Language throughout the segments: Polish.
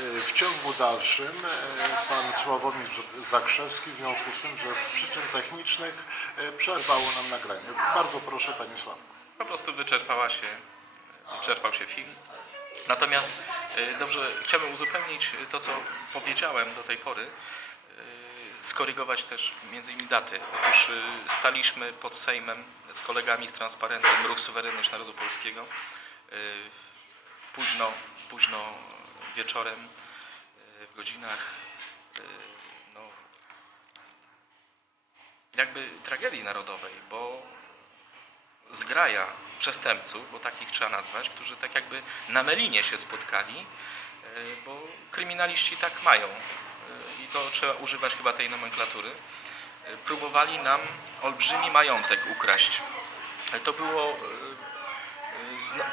Y, W ciągu dalszym y, pan Sławomir Zakrzewski w związku z tym, że z przyczyn technicznych y, przerwało nam nagranie. Bardzo proszę panie Sławku. Po prostu wyczerpała się, wyczerpał się film. Natomiast dobrze, chciałbym uzupełnić to, co powiedziałem do tej pory, skorygować też między innymi daty. Otóż staliśmy pod Sejmem z kolegami z Transparentem Ruch Suwerenność Narodu Polskiego późno, późno wieczorem y, w godzinach y, no, jakby tragedii narodowej, bo zgraja przestępców, bo takich trzeba nazwać, którzy tak jakby na melinie się spotkali, e, bo kryminaliści tak mają e, i to trzeba używać chyba tej nomenklatury, e, próbowali nam olbrzymi majątek ukraść. E, To było e,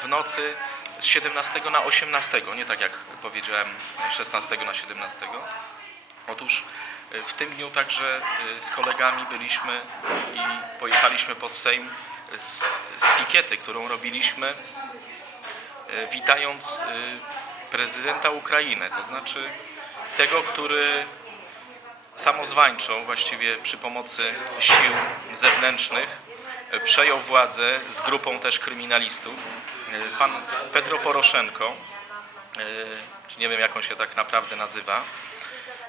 w nocy z 17 na 18, nie tak jak powiedziałem 16 na 17. Otóż e, w tym dniu także e, z kolegami byliśmy i pojechaliśmy pod Sejm z, z pikiety, którą robiliśmy e, witając prezydenta Ukrainy, to znaczy tego, który samozwańczo właściwie przy pomocy sił zewnętrznych przejął władzę z grupą też kryminalistów. E, Pan Petro Poroszenko, e, czy nie wiem jak on się tak naprawdę nazywa,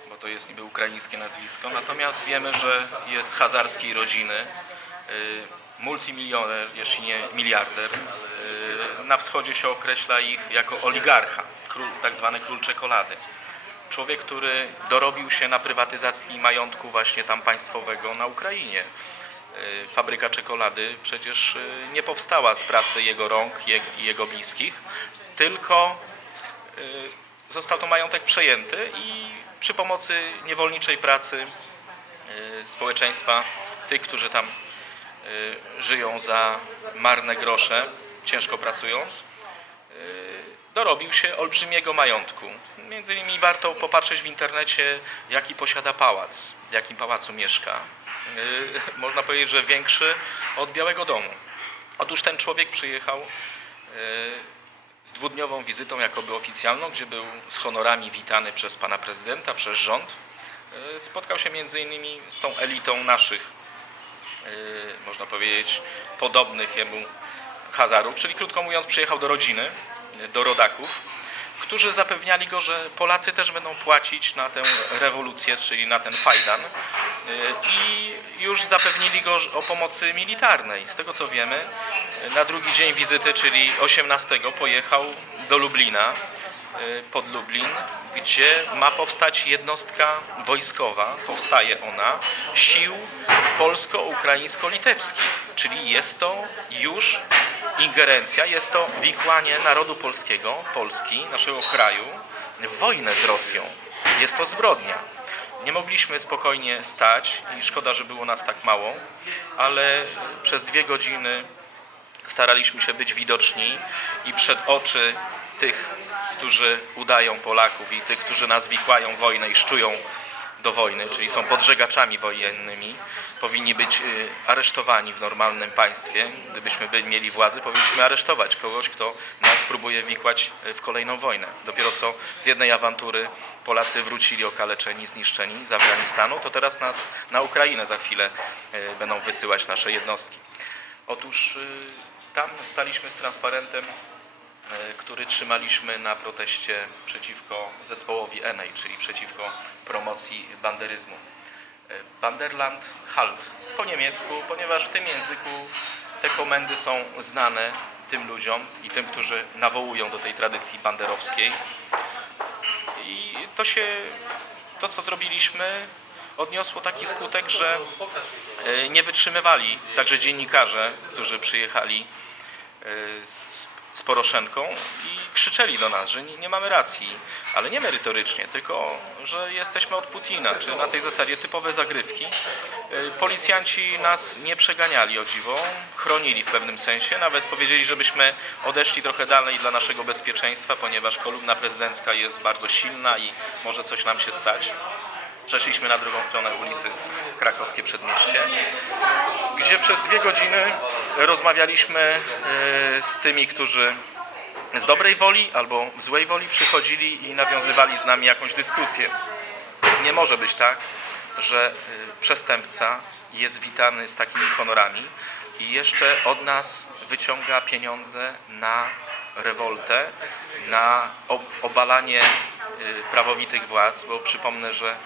bo to jest niby ukraińskie nazwisko, natomiast wiemy, że jest z hazarskiej rodziny, y, multimilioner, jeśli nie miliarder. Na wschodzie się określa ich jako oligarcha, król, tak zwany król czekolady. Człowiek, który dorobił się na prywatyzacji majątku właśnie tam państwowego na Ukrainie. Y, Fabryka czekolady przecież y, nie powstała z pracy jego rąk i jego bliskich, tylko y, został to majątek przejęty i przy pomocy niewolniczej pracy społeczeństwa, tych, którzy tam żyją za marne grosze, ciężko pracując, dorobił się olbrzymiego majątku. Między innymi warto popatrzeć w internecie, jaki posiada pałac, w jakim pałacu mieszka. Y, Można powiedzieć, że większy od Białego Domu. Otóż ten człowiek przyjechał y, z dwudniową wizytą jakoby oficjalną, gdzie był z honorami witany przez pana prezydenta, przez rząd. Y, Spotkał się między innymi z tą elitą naszych, można powiedzieć, podobnych jemu Hazarów, czyli krótko mówiąc przyjechał do rodziny, do rodaków, którzy zapewniali go, że Polacy też będą płacić na tę rewolucję, czyli na ten fajdan i już zapewnili go o pomocy militarnej. Z tego co wiemy, na drugi dzień wizyty, czyli 18 pojechał do Lublina, y, pod Lublin, gdzie ma powstać jednostka wojskowa, powstaje ona, sił polsko-ukraińsko-litewskich, czyli jest to już ingerencja, jest to wikłanie narodu polskiego, Polski, naszego kraju w wojnę z Rosją. Jest to zbrodnia. Nie mogliśmy spokojnie stać i szkoda, że było nas tak mało, ale przez dwie godziny staraliśmy się być widoczni i przed oczy tych, którzy udają Polaków i tych, którzy nas wikłają wojnę i szczują do wojny, czyli są podżegaczami wojennymi, powinni być y, aresztowani w normalnym państwie. Gdybyśmy mieli władzę, powinniśmy aresztować kogoś, kto nas próbuje wikłać y, w kolejną wojnę. Dopiero co z jednej awantury Polacy wrócili okaleczeni, zniszczeni z Afganistanu, to teraz nas na Ukrainę za chwilę y, będą wysyłać nasze jednostki. Otóż tam staliśmy z transparentem, który trzymaliśmy na proteście przeciwko zespołowi Enej, czyli przeciwko promocji banderyzmu. Y, Banderland Halt po niemiecku, ponieważ w tym języku te komendy są znane tym ludziom i tym, którzy nawołują do tej tradycji banderowskiej. I to się, to co zrobiliśmy, odniosło taki skutek, że e, nie wytrzymywali także dziennikarze, którzy przyjechali e, z, z Poroszenką i krzyczeli do nas, że nie, nie mamy racji, ale nie merytorycznie, tylko że jesteśmy od Putina, czy na tej zasadzie typowe zagrywki. E, Policjanci nas nie przeganiali o dziwo, chronili w pewnym sensie, nawet powiedzieli, żebyśmy odeszli trochę dalej dla naszego bezpieczeństwa, ponieważ kolumna prezydencka jest bardzo silna i może coś nam się stać. Przeszliśmy na drugą stronę ulicy Krakowskie Przedmieście, gdzie przez dwie godziny rozmawialiśmy e, z tymi, którzy z dobrej woli albo złej woli przychodzili i nawiązywali z nami jakąś dyskusję. Nie może być tak, że y, przestępca jest witany z takimi honorami i jeszcze od nas wyciąga pieniądze na rewoltę, na ob- obalanie y, prawowitych władz, bo przypomnę, że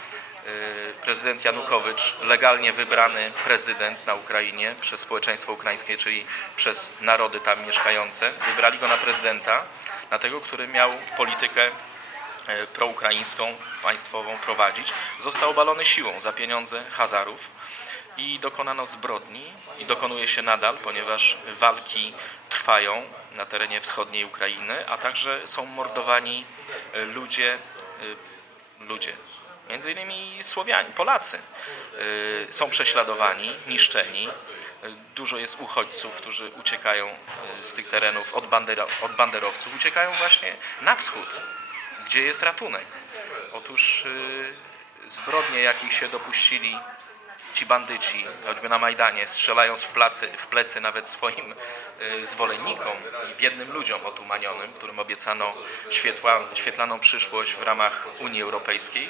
prezydent Janukowycz, legalnie wybrany prezydent na Ukrainie przez społeczeństwo ukraińskie, czyli przez narody tam mieszkające, wybrali go na prezydenta, na tego, który miał politykę e, proukraińską, państwową prowadzić, został obalony siłą za pieniądze Hazarów i dokonano zbrodni i dokonuje się nadal, ponieważ walki trwają na terenie wschodniej Ukrainy, a także są mordowani e, ludzie, ludzie, między innymi Słowianie, Polacy, e, są prześladowani, niszczeni. Dużo jest uchodźców, którzy uciekają e, z tych terenów od, od banderowców, uciekają właśnie na wschód, gdzie jest ratunek. Otóż y, zbrodnie, jakich się dopuścili ci bandyci, choćby na Majdanie, strzelając w, placy, w plecy nawet swoim y, zwolennikom i biednym ludziom otumanionym, którym obiecano świetła, świetlaną przyszłość w ramach Unii Europejskiej,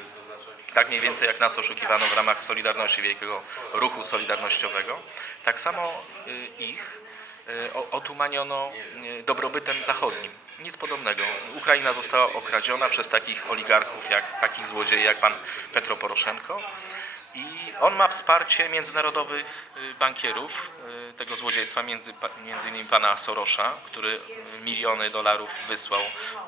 tak mniej więcej jak nas oszukiwano w ramach Solidarności, wielkiego ruchu solidarnościowego, tak samo y, ich y, otumaniono y, dobrobytem zachodnim. Nic podobnego. Ukraina została okradziona przez takich oligarchów, jak, takich złodziei jak pan Petro Poroszenko i on ma wsparcie międzynarodowych bankierów tego złodziejstwa, między, między innymi pana Sorosza, który y, miliony dolarów wysłał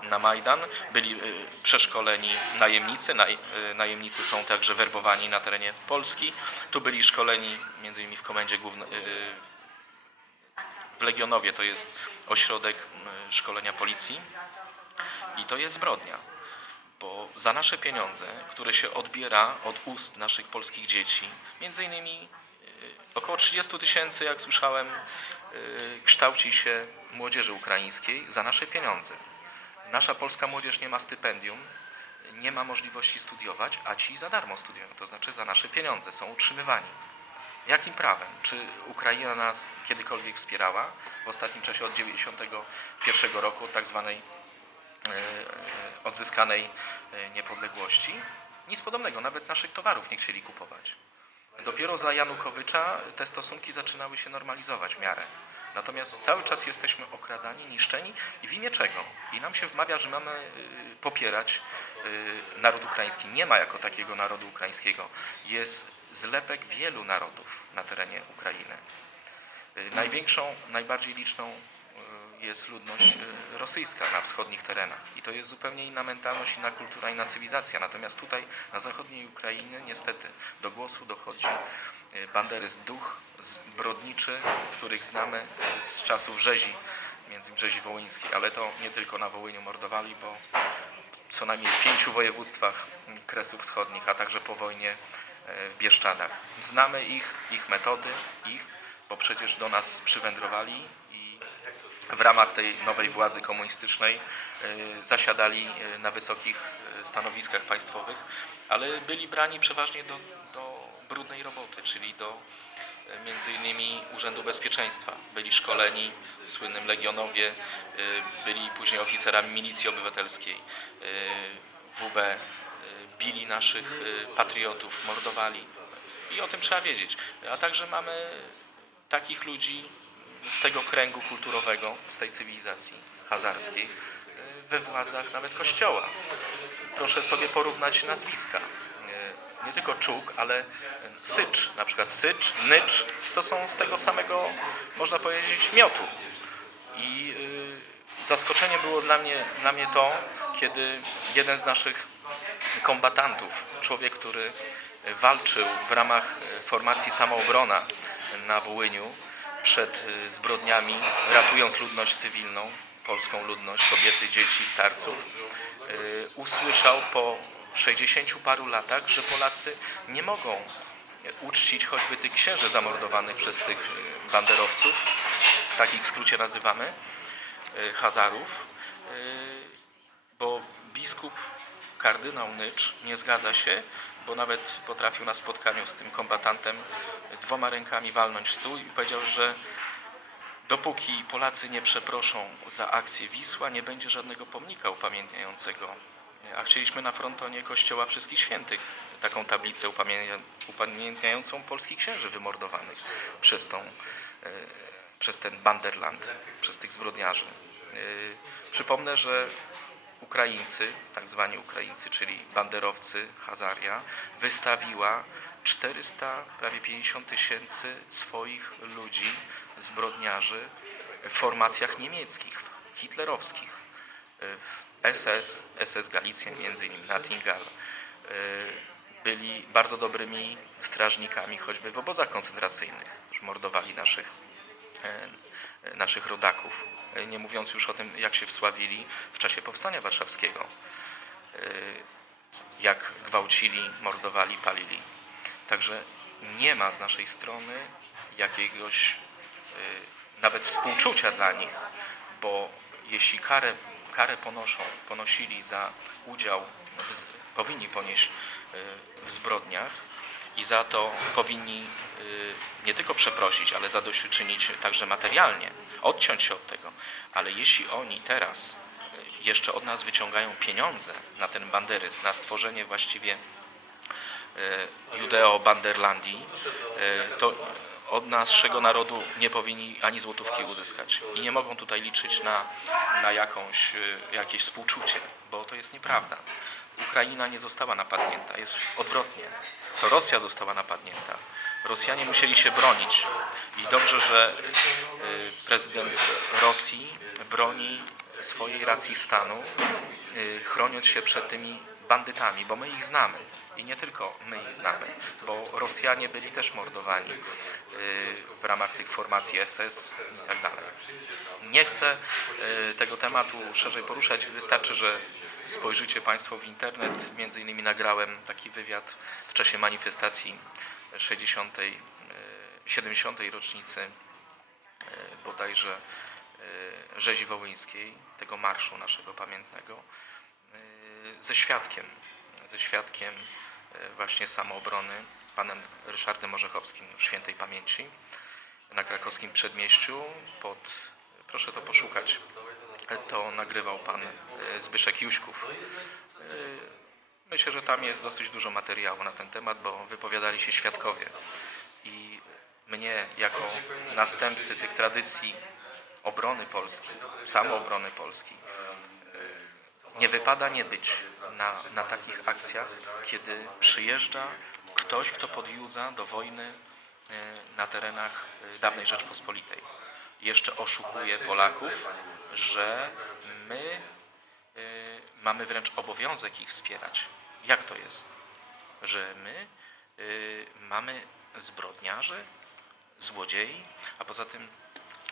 na Majdan. Byli y, przeszkoleni najemnicy, naj, y, najemnicy są także werbowani na terenie Polski. Tu byli szkoleni między innymi w komendzie głównej w Legionowie, to jest ośrodek szkolenia policji i to jest zbrodnia bo za nasze pieniądze, które się odbiera od ust naszych polskich dzieci, między innymi około 30 tysięcy, jak słyszałem, y, kształci się młodzieży ukraińskiej za nasze pieniądze. Nasza polska młodzież nie ma stypendium, nie ma możliwości studiować, a ci za darmo studiują, to znaczy za nasze pieniądze, są utrzymywani. Jakim prawem? Czy Ukraina nas kiedykolwiek wspierała? W ostatnim czasie od 1991 roku, od tak zwanej e, odzyskanej e, niepodległości. Nic podobnego, nawet naszych towarów nie chcieli kupować. Dopiero za Janukowycza te stosunki zaczynały się normalizować w miarę. Natomiast cały czas jesteśmy okradani, niszczeni i w imię czego? I nam się wmawia, że mamy y, popierać y, naród ukraiński. Nie ma jako takiego narodu ukraińskiego. Jest zlepek wielu narodów na terenie Ukrainy. Y, Największą, najbardziej liczną jest ludność y, rosyjska na wschodnich terenach. I to jest zupełnie inna mentalność, inna kultura, inna cywilizacja. Natomiast tutaj na zachodniej Ukrainie niestety do głosu dochodzi y, banderyzm duch zbrodniczy, których znamy y, z czasów rzezi, między rzezi wołyńskiej, ale to nie tylko na Wołyniu mordowali, bo co najmniej w pięciu województw Kresów Wschodnich, a także po wojnie w Bieszczadach. Znamy ich, ich metody, ich, bo przecież do nas przywędrowali w ramach tej nowej władzy komunistycznej e, zasiadali e, na wysokich e, stanowiskach państwowych, ale byli brani przeważnie do, do brudnej roboty, czyli do między innymi Urzędu Bezpieczeństwa. Byli szkoleni w słynnym Legionowie, byli później oficerami milicji obywatelskiej, WB, bili naszych patriotów, mordowali. I o tym trzeba wiedzieć. A także mamy takich ludzi z tego kręgu kulturowego, z tej cywilizacji hazarskiej, e, we władzach nawet kościoła. Proszę sobie porównać nazwiska. E, Nie tylko Czuk, ale Sycz, na przykład Sycz, Nycz, to są z tego samego, można powiedzieć, miotu. I y, zaskoczenie było dla mnie, dla mnie to, kiedy jeden z naszych kombatantów, człowiek, który walczył w ramach y, formacji Samoobrona na Wołyniu przed y, zbrodniami, ratując ludność cywilną, polską ludność, kobiety, dzieci, starców, y, usłyszał po 60 paru latach, że Polacy nie mogą uczcić choćby tych księży zamordowanych przez tych y, banderowców, takich w skrócie nazywamy, Hazarów, bo biskup kardynał Nycz nie zgadza się, bo nawet potrafił na spotkaniu z tym kombatantem dwoma rękami walnąć w stół i powiedział, że Dopóki Polacy nie przeproszą za akcję Wisła, nie będzie żadnego pomnika upamiętniającego. A chcieliśmy na frontonie Kościoła Wszystkich Świętych taką tablicę upamiętnia- upamiętniającą polskich księży wymordowanych przez, tą, e, przez ten Banderland, przez tych zbrodniarzy. E, Przypomnę, że Ukraińcy, tak zwani Ukraińcy, czyli banderowcy, Hazaria, wystawiła 400, prawie 50 tysięcy swoich ludzi, zbrodniarzy w formacjach niemieckich, hitlerowskich, w SS, SS Galicjen, między innymi Nattingal, byli bardzo dobrymi strażnikami, choćby w obozach koncentracyjnych, mordowali naszych e, naszych rodaków. E, Nie mówiąc już o tym, jak się wsławili w czasie Powstania Warszawskiego. E, Jak gwałcili, mordowali, palili. Także nie ma z naszej strony jakiegoś e, nawet współczucia dla nich, bo jeśli karę, karę ponoszą, ponosili za udział, powinni ponieść w zbrodniach i za to powinni nie tylko przeprosić, ale zadośćuczynić także materialnie, odciąć się od tego. Ale jeśli oni teraz y, jeszcze od nas wyciągają pieniądze na ten banderyzm, na stworzenie właściwie y, Judeo-Banderlandii, y, to od naszego narodu nie powinni ani złotówki uzyskać. I nie mogą tutaj liczyć na, na jakąś, y, jakieś współczucie, bo to jest nieprawda. Ukraina nie została napadnięta, jest odwrotnie. To Rosja została napadnięta. Rosjanie musieli się bronić. I dobrze, że y, prezydent Rosji broni swojej racji stanu, y, chroniąc się przed tymi bandytami, bo my ich znamy. I nie tylko my ich znamy, bo Rosjanie byli też mordowani y, w ramach tych formacji SS i tak dalej. Nie chcę tego tematu szerzej poruszać. Wystarczy, że spojrzycie Państwo w internet. Między innymi nagrałem taki wywiad w czasie manifestacji 60. y, 70. rocznicy y, bodajże y, rzezi wołyńskiej, tego marszu naszego pamiętnego, ze świadkiem, ze świadkiem właśnie samoobrony, panem Ryszardem Orzechowskim świętej pamięci na krakowskim przedmieściu pod, proszę to poszukać, to nagrywał pan Zbyszek Juśków. Myślę, że tam jest dosyć dużo materiału na ten temat, bo wypowiadali się świadkowie. I mnie jako następcy tych tradycji obrony Polski, samoobrony Polski, nie wypada nie być na, na takich akcjach, kiedy przyjeżdża ktoś, kto podjudza do wojny e, na terenach e, dawnej Rzeczpospolitej. Jeszcze oszukuje Polaków, że my e, mamy wręcz obowiązek ich wspierać. Jak to jest? Że my y, mamy zbrodniarzy, złodziei, a poza tym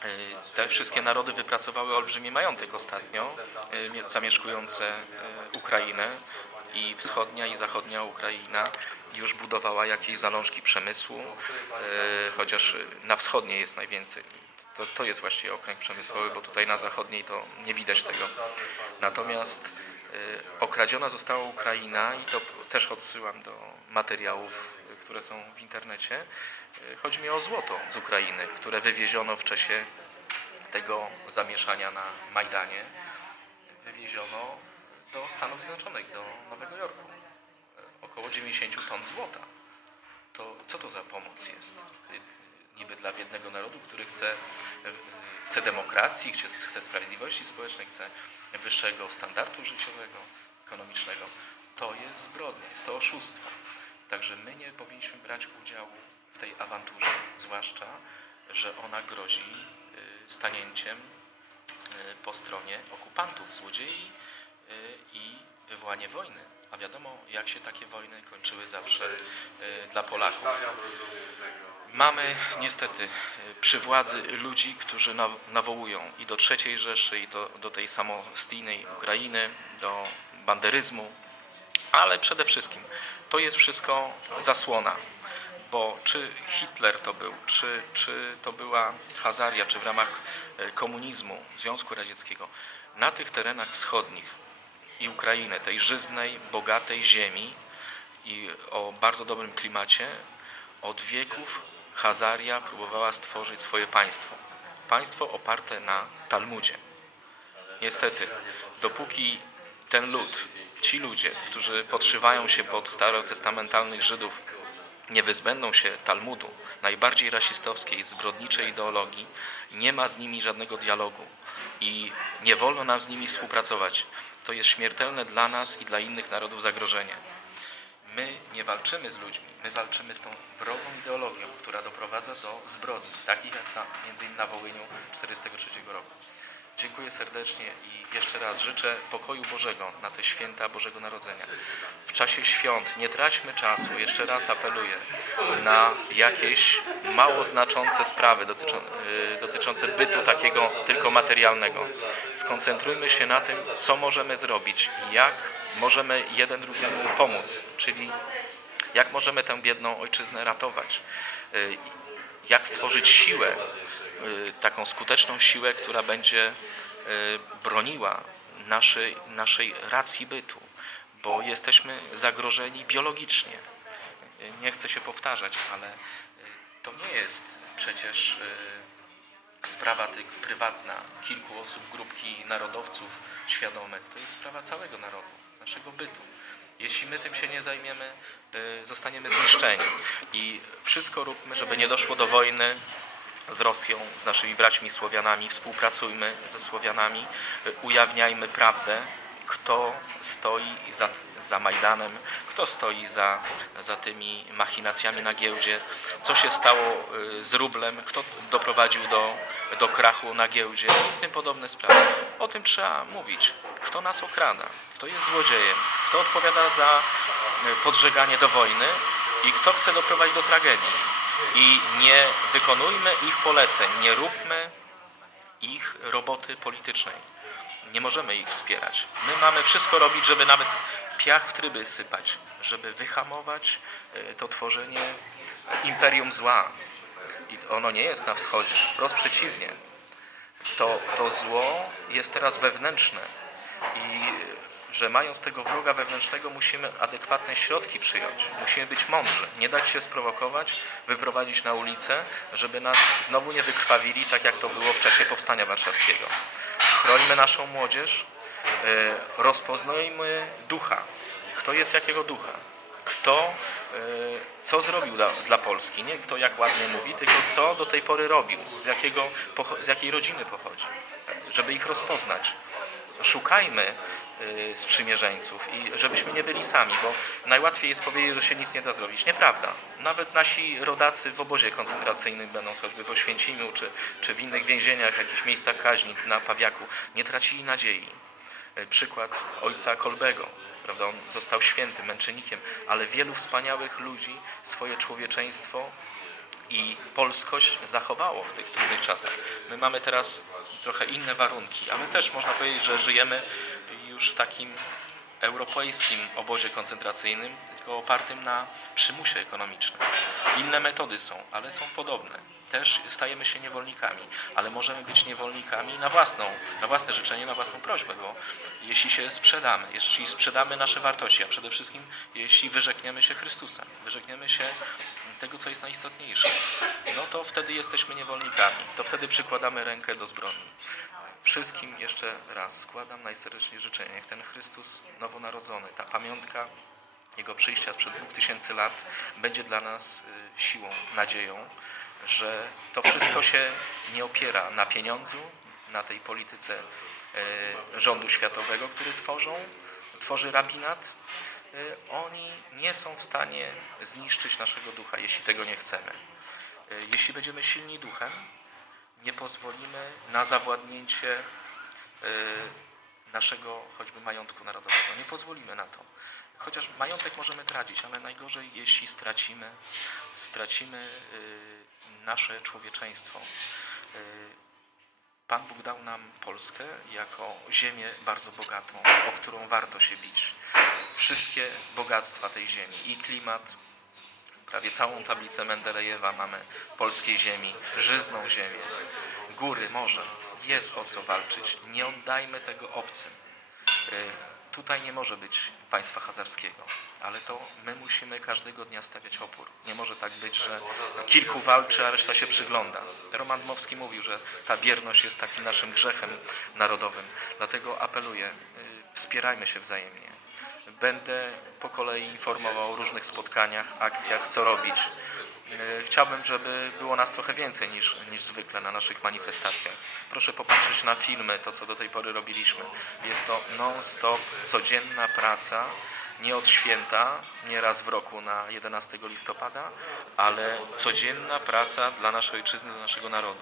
y, te wszystkie narody wypracowały olbrzymi majątek ostatnio, y, mie- zamieszkujące y, Ukrainę i wschodnia i zachodnia Ukraina już budowała jakieś zalążki przemysłu, y, chociaż na wschodniej jest najwięcej. To, to jest właściwie okręg przemysłowy, bo tutaj na zachodniej to nie widać tego. Natomiast okradziona została Ukraina i to też odsyłam do materiałów, które są w internecie. Y, Chodzi mi o złoto z Ukrainy, które wywieziono w czasie tego zamieszania na Majdanie. Wywieziono do Stanów Zjednoczonych, do Nowego Jorku. Y, Około 90 ton złota. To co to za pomoc jest? Niby dla biednego narodu, który chce, y, chce demokracji, chce, sprawiedliwości społecznej, chce wyższego standardu życiowego, ekonomicznego. To jest zbrodnia, jest to oszustwo. Także my nie powinniśmy brać udziału w tej awanturze, zwłaszcza, że ona grozi y, stanięciem y, po stronie okupantów, złodziei i wywołanie wojny. A wiadomo, jak się takie wojny kończyły zawsze dla Polaków. Mamy niestety y, przy władzy ludzi, którzy naw- nawołują i do III Rzeszy, i do, do tej samostijnej Ukrainy, do banderyzmu, ale przede wszystkim to jest wszystko zasłona, bo czy Hitler to był, czy, czy to była Hazaria, czy w ramach e, komunizmu Związku Radzieckiego, na tych terenach wschodnich i Ukrainy, tej żyznej, bogatej ziemi i o bardzo dobrym klimacie, od wieków Hazaria próbowała stworzyć swoje państwo. Państwo oparte na Talmudzie. Niestety, dopóki ten lud, ci ludzie, którzy podszywają się pod starotestamentalnych Żydów, nie wyzbędą się Talmudu, najbardziej rasistowskiej, zbrodniczej ideologii, nie ma z nimi żadnego dialogu i nie wolno nam z nimi współpracować. To jest śmiertelne dla nas i dla innych narodów zagrożenie. My nie walczymy z ludźmi, my walczymy z tą wrogą ideologią, która doprowadza do zbrodni, takich jak na, między innymi na Wołyniu 1943 roku. Dziękuję serdecznie i jeszcze raz życzę pokoju Bożego na te święta Bożego Narodzenia. W czasie świąt nie traćmy czasu, jeszcze raz apeluję, na jakieś mało znaczące sprawy y, dotyczące bytu takiego tylko materialnego. Skoncentrujmy się na tym, co możemy zrobić, jak możemy jeden drugiemu pomóc, czyli jak możemy tę biedną ojczyznę ratować, y, jak stworzyć siłę, taką skuteczną siłę, która będzie y, broniła naszej, naszej racji bytu, bo jesteśmy zagrożeni biologicznie. Y, Nie chcę się powtarzać, ale y, to nie jest przecież y, sprawa tylko prywatna kilku osób, grupki narodowców świadomych. To jest sprawa całego narodu, naszego bytu. Jeśli my tym się nie zajmiemy, y, zostaniemy zniszczeni. I wszystko róbmy, żeby nie doszło do wojny z Rosją, z naszymi braćmi Słowianami. Współpracujmy ze Słowianami, ujawniajmy prawdę, kto stoi za, za Majdanem, kto stoi za, za tymi machinacjami na giełdzie, co się stało y, z rublem, kto doprowadził do, do krachu na giełdzie i tym podobne sprawy. O tym trzeba mówić. Kto nas okrada, kto jest złodziejem, kto odpowiada za y, podżeganie do wojny i kto chce doprowadzić do tragedii. I nie wykonujmy ich poleceń, nie róbmy ich roboty politycznej. Nie możemy ich wspierać. My mamy wszystko robić, żeby nawet piach w tryby sypać, żeby wyhamować y, to tworzenie imperium zła. I ono nie jest na wschodzie, wprost przeciwnie. To, to zło jest teraz wewnętrzne i że mając tego wroga wewnętrznego musimy adekwatne środki przyjąć. Musimy być mądrzy, nie dać się sprowokować, wyprowadzić na ulicę, żeby nas znowu nie wykrwawili, tak jak to było w czasie Powstania Warszawskiego. Chrońmy naszą młodzież, y, rozpoznajmy ducha. Kto jest jakiego ducha? Kto y, co zrobił dla, dla Polski? Nie kto jak ładnie mówi, tylko co do tej pory robił, z, jakiego, z jakiej rodziny pochodzi, żeby ich rozpoznać. Szukajmy sprzymierzeńców i żebyśmy nie byli sami, bo najłatwiej jest powiedzieć, że się nic nie da zrobić. Nieprawda. Nawet nasi rodacy w obozie koncentracyjnym, będąc choćby w Oświęcimiu czy, czy w innych więzieniach, jakichś miejscach kaźni na Pawiaku, nie tracili nadziei. Y, Przykład ojca Kolbego, prawda? On został świętym, męczennikiem, ale wielu wspaniałych ludzi swoje człowieczeństwo i polskość zachowało w tych trudnych czasach. My mamy teraz trochę inne warunki, a my też można powiedzieć, że żyjemy już w takim europejskim obozie koncentracyjnym, tylko opartym na przymusie ekonomicznym. Inne metody są, ale są podobne. Też stajemy się niewolnikami, ale możemy być niewolnikami na własną, na własne życzenie, na własną prośbę, bo jeśli się sprzedamy, jeśli sprzedamy nasze wartości, a przede wszystkim jeśli wyrzekniemy się Chrystusa, wyrzekniemy się tego, co jest najistotniejsze, no to wtedy jesteśmy niewolnikami, to wtedy przykładamy rękę do zbrodni. Wszystkim jeszcze raz składam najserdeczniej życzenia. Niech ten Chrystus nowonarodzony, ta pamiątka Jego przyjścia sprzed 2000 lat będzie dla nas y, siłą, nadzieją, że to wszystko się nie opiera na pieniądzu, na tej polityce y, rządu światowego, który tworzą, tworzy rabinat. Y, Oni nie są w stanie zniszczyć naszego ducha, jeśli tego nie chcemy. Jeśli będziemy silni duchem, nie pozwolimy na zawładnięcie y, naszego choćby majątku narodowego. Nie pozwolimy na to. Chociaż majątek możemy tracić, ale najgorzej, jeśli stracimy, stracimy y, nasze człowieczeństwo. Y, Pan Bóg dał nam Polskę jako ziemię bardzo bogatą, o którą warto się bić. Wszystkie bogactwa tej ziemi i klimat, prawie całą tablicę Mendelejewa mamy polskiej ziemi, żyzną ziemię, góry, morze. Jest o co walczyć. Nie oddajmy tego obcym. Y, tutaj nie może być państwa hazarskiego, ale to my musimy każdego dnia stawiać opór. Nie może tak być, że kilku walczy, a reszta się przygląda. Roman Dmowski mówił, że ta bierność jest takim naszym grzechem narodowym. Dlatego apeluję, y, wspierajmy się wzajemnie. Będę po kolei informował o różnych spotkaniach, akcjach, co robić. E, Chciałbym, żeby było nas trochę więcej niż, niż zwykle na naszych manifestacjach. Proszę popatrzeć na filmy, to co do tej pory robiliśmy. Jest to non-stop, codzienna praca, nie od święta, nie raz w roku na 11 listopada, ale codzienna praca dla naszej ojczyzny, dla naszego narodu.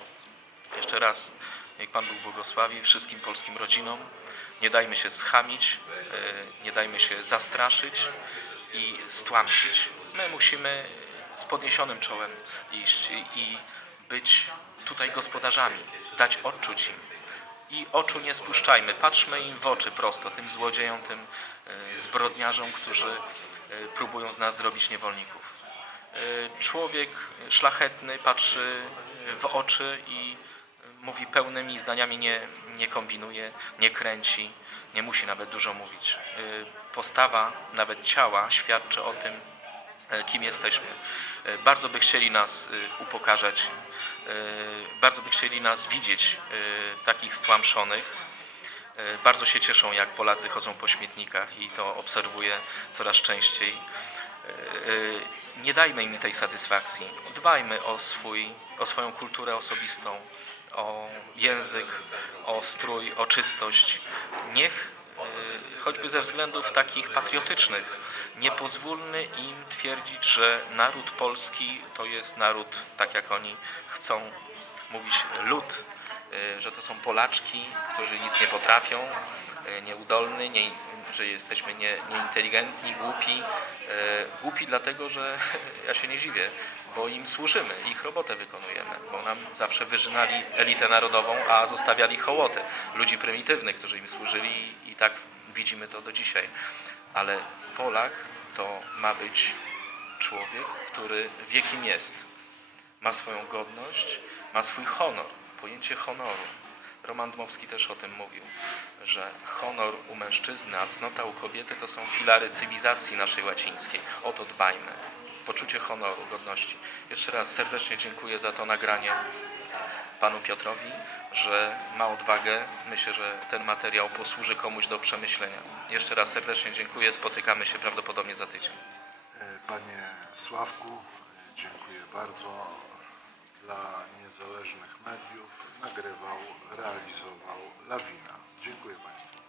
Jeszcze raz, niech Pan Bóg błogosławi wszystkim polskim rodzinom. Nie dajmy się schamić, e, nie dajmy się zastraszyć i stłamsić. My musimy z podniesionym czołem iść i być tutaj gospodarzami, dać odczuć im. I oczu nie spuszczajmy, patrzmy im w oczy prosto, tym złodziejom, tym e, zbrodniarzom, którzy e, próbują z nas zrobić niewolników. Człowiek szlachetny patrzy w oczy i mówi pełnymi zdaniami, nie, nie kombinuje, nie kręci, nie musi nawet dużo mówić. Y, Postawa nawet ciała świadczy o tym, e, kim jesteśmy. E, Bardzo by chcieli nas y, upokarzać, y, bardzo by chcieli nas widzieć y, takich stłamszonych. Bardzo się cieszą, jak Polacy chodzą po śmietnikach i to obserwuję coraz częściej. Nie dajmy im tej satysfakcji. Dbajmy o, swój, o swoją kulturę osobistą, o język, o strój, o czystość. Niech, e, choćby ze względów takich patriotycznych, nie pozwólmy im twierdzić, że naród polski to jest naród, tak jak oni chcą mówić, lud, y, że to są Polaczki, którzy nic nie potrafią, y, nieudolny, nie, że jesteśmy nie, nieinteligentni, głupi. Y, Głupi dlatego, że ja się nie dziwię, bo im służymy, ich robotę wykonujemy, bo nam zawsze wyżynali elitę narodową, a zostawiali hołotę, ludzi prymitywnych, którzy im służyli i tak widzimy to do dzisiaj. Ale Polak to ma być człowiek, który wie kim jest ma swoją godność, ma swój honor, pojęcie honoru. Roman Dmowski też o tym mówił, że honor u mężczyzny, a cnota u kobiety to są filary cywilizacji naszej łacińskiej. O to dbajmy. Poczucie honoru, godności. Jeszcze raz serdecznie dziękuję za to nagranie panu Piotrowi, że ma odwagę. Myślę, że ten materiał posłuży komuś do przemyślenia. Jeszcze raz serdecznie dziękuję. Spotykamy się prawdopodobnie za tydzień. E, Panie Sławku, dziękuję bardzo. Dla niezależnych mediów nagrywał, realizował Lawina. Dziękuję Państwu.